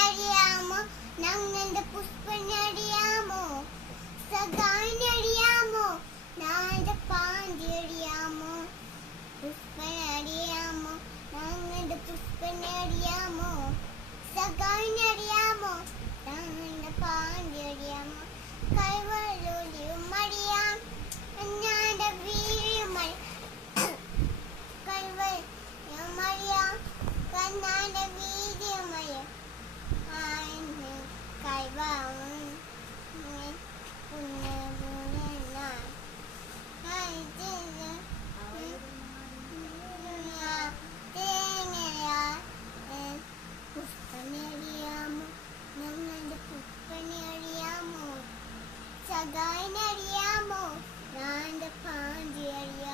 അറിയാമോ ഞങ്ങളുടെ പുഷ്പനെ അറിയാമോ സഖാവിനെ അറിയാമോ ഞങ്ങളുടെ പാഞ്ചി അറിയാമോ പുഷ്പനെ അറിയാമോ ഞങ്ങളുടെ പുഷ്പനെ അറിയാമോ സഖാവിനെ അറിയാമോ ഞങ്ങളുടെ പാഞ്ചി അറിയാമോ കൈവളൊലിയും അറിയാം ഞങ്ങളുടെ വീഴും കൈവളും അറിയാം കണ്ണാന്റെ വീര്യം അറിയാം കൈവാളും പുഷ്പനെ അറിയാമോ ഞങ്ങളുടെ പുഷ്പനെ അറിയാമോ സഖാവിനെ അറിയാമോ ഞങ്ങളുടെ പാഞ്ചി അറിയാമോ